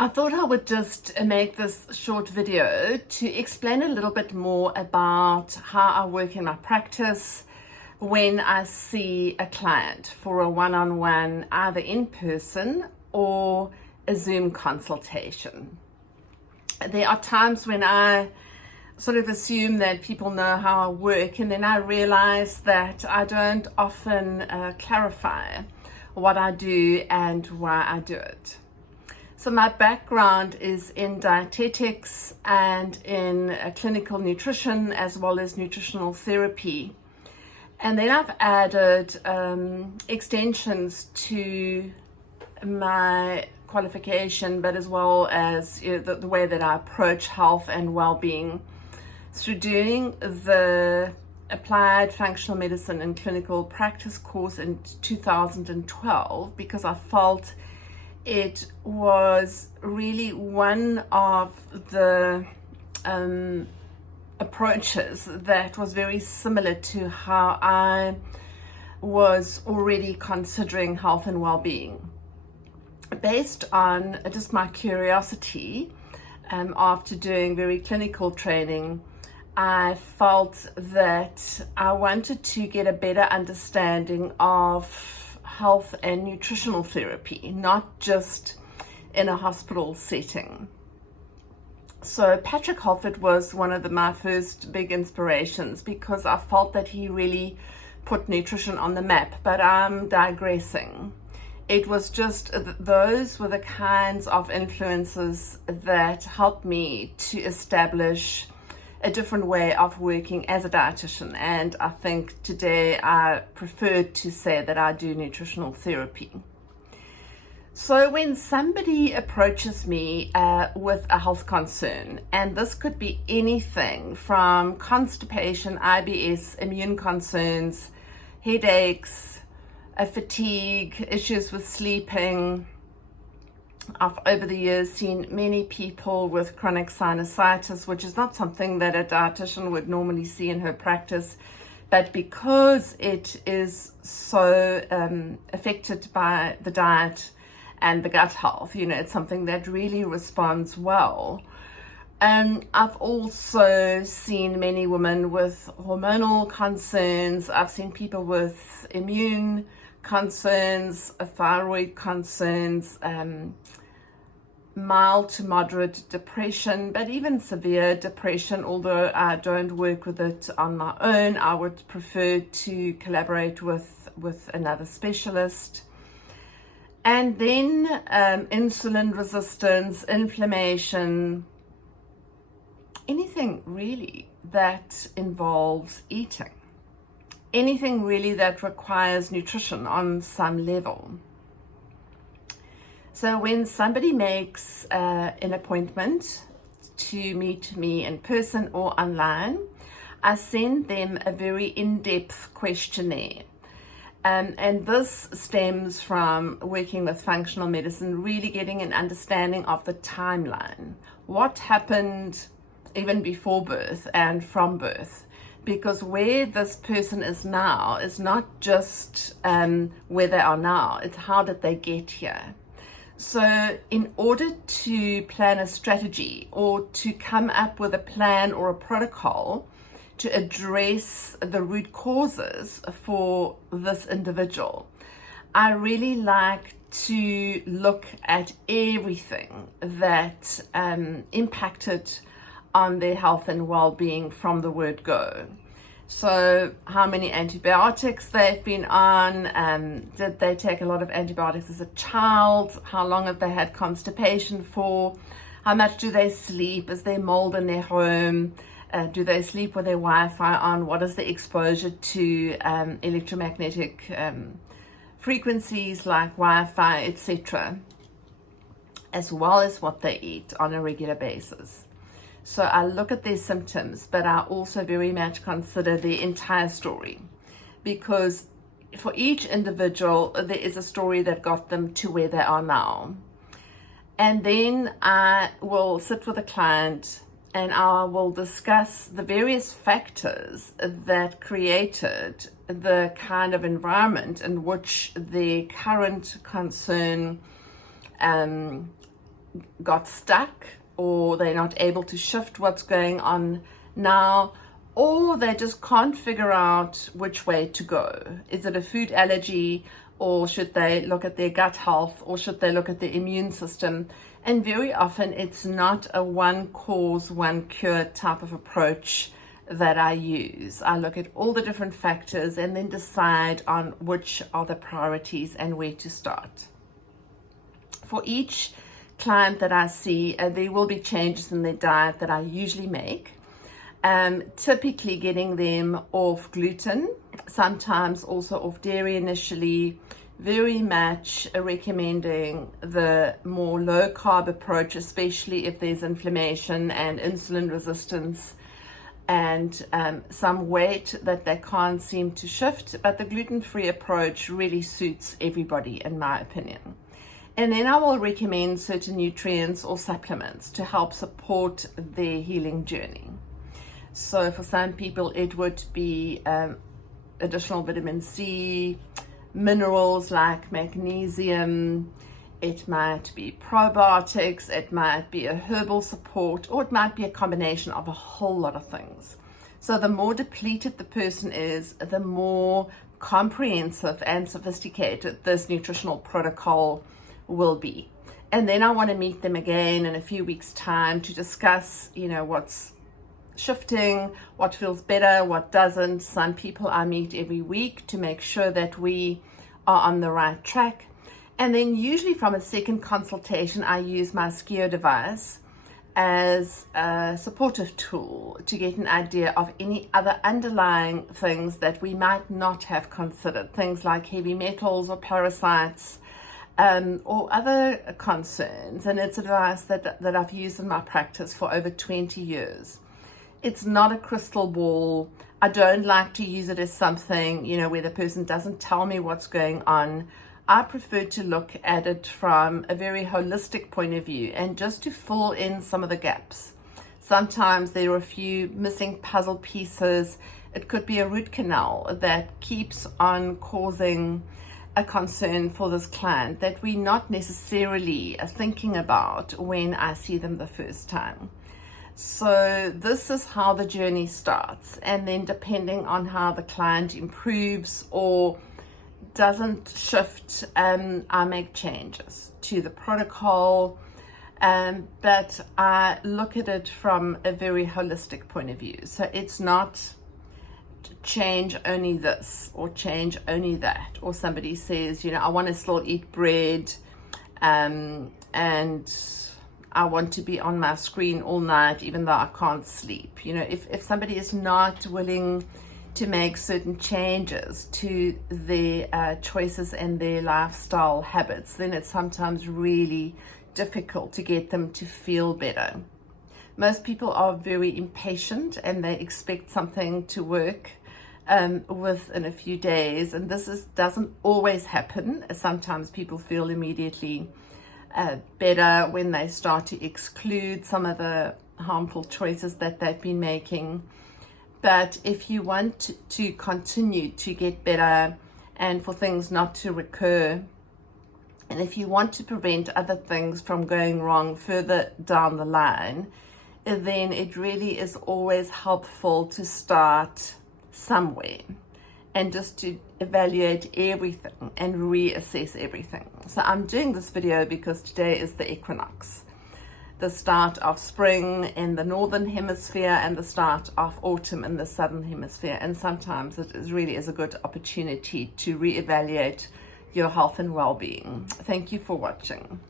I thought I would just make this short video to explain a little bit more about how I work in my practice when I see a client for a one-on-one, either in person or a Zoom consultation. There are times when I sort of assume that people know how I work, and then I realize that I don't often clarify what I do and why I do it. So my background is in dietetics and in clinical nutrition as well as nutritional therapy. And then I've added extensions to my qualification, but as well as the way that I approach health and well-being through doing the Applied Functional Medicine and Clinical Practice course in 2012, because I felt it was really one of the approaches that was very similar to how I was already considering health and well-being. Based on just my curiosity, after doing very clinical training, I felt that I wanted to get a better understanding of health and nutritional therapy, not just in a hospital setting. So Patrick Holford was one of my first big inspirations, because I felt that he really put nutrition on the map, but I'm digressing. It was just those were the kinds of influences that helped me to establish a different way of working as a dietitian, and I think today I prefer to say that I do nutritional therapy. So when somebody approaches me with a health concern, and this could be anything from constipation, IBS, immune concerns, headaches, fatigue, issues with sleeping. I've over the years seen many people with chronic sinusitis, which is not something that a dietitian would normally see in her practice, but because it is so affected by the diet and the gut health, it's something that really responds well. I've also seen many women with hormonal concerns. I've seen people with immune concerns, thyroid concerns, mild to moderate depression, but even severe depression. Although I don't work with it on my own, I would prefer to collaborate with another specialist. And then insulin resistance, inflammation, anything really that involves eating, anything really that requires nutrition on some level. So when somebody makes an appointment to meet me in person or online, I send them a very in-depth questionnaire. And this stems from working with functional medicine, really getting an understanding of the timeline. What happened even before birth and from birth? Because where this person is now is not just where they are now, it's how did they get here. So in order to plan a strategy or to come up with a plan or a protocol to address the root causes for this individual, I really like to look at everything that impacted on their health and well-being from the word go. So how many antibiotics they've been on, did they take a lot of antibiotics as a child, how long have they had constipation for, how much do they sleep, is there mold in their home, do they sleep with their Wi-Fi on, what is the exposure to electromagnetic frequencies like Wi-Fi, etc., as well as what they eat on a regular basis. So I look at their symptoms, but I also very much consider the entire story, because for each individual, there is a story that got them to where they are now. And then I will sit with a client and I will discuss the various factors that created the kind of environment in which the current concern got stuck, or they're not able to shift what's going on now, or they just can't figure out which way to go. Is it a food allergy, or should they look at their gut health, or should they look at their immune system? And very often it's not a one cause, one cure type of approach that I use. I look at all the different factors and then decide on which are the priorities and where to start. For each client that I see, there will be changes in their diet that I usually make. Typically getting them off gluten, sometimes also off dairy initially, very much recommending the more low carb approach, especially if there's inflammation and insulin resistance and some weight that they can't seem to shift. But the gluten-free approach really suits everybody, in my opinion. And then I will recommend certain nutrients or supplements to help support their healing journey. So for some people, it would be additional vitamin C, minerals like magnesium, it might be probiotics, it might be a herbal support, or it might be a combination of a whole lot of things. So the more depleted the person is, the more comprehensive and sophisticated this nutritional protocol will be. And then I want to meet them again in a few weeks' time to discuss, what's shifting, what feels better, what doesn't. Some people I meet every week to make sure that we are on the right track. And then usually from a second consultation, I use my Scio device as a supportive tool to get an idea of any other underlying things that we might not have considered, things like heavy metals or parasites, or other concerns. And it's advice that I've used in my practice for over 20 years. It's not a crystal ball. I don't like to use it as something, where the person doesn't tell me what's going on. I prefer to look at it from a very holistic point of view and just to fill in some of the gaps. Sometimes there are a few missing puzzle pieces. It could be a root canal that keeps on causing a concern for this client that we're not necessarily thinking about when I see them the first time. So this is how the journey starts, and then depending on how the client improves or doesn't shift, I make changes to the protocol, but I look at it from a very holistic point of view. So it's not change only this or change only that, or somebody says, I want to still eat bread and I want to be on my screen all night even though I can't sleep. If somebody is not willing to make certain changes to their choices and their lifestyle habits, then it's sometimes really difficult to get them to feel better. Most people are very impatient and they expect something to work within a few days, and this doesn't always happen. Sometimes people feel immediately better when they start to exclude some of the harmful choices that they've been making. But if you want to continue to get better and for things not to recur, and if you want to prevent other things from going wrong further down the line, then it really is always helpful to start somewhere and just to evaluate everything and reassess everything. So I'm doing this video because today is the equinox, the start of spring in the northern hemisphere and the start of autumn in the southern hemisphere. And sometimes it really is a good opportunity to reevaluate your health and well-being. Thank you for watching.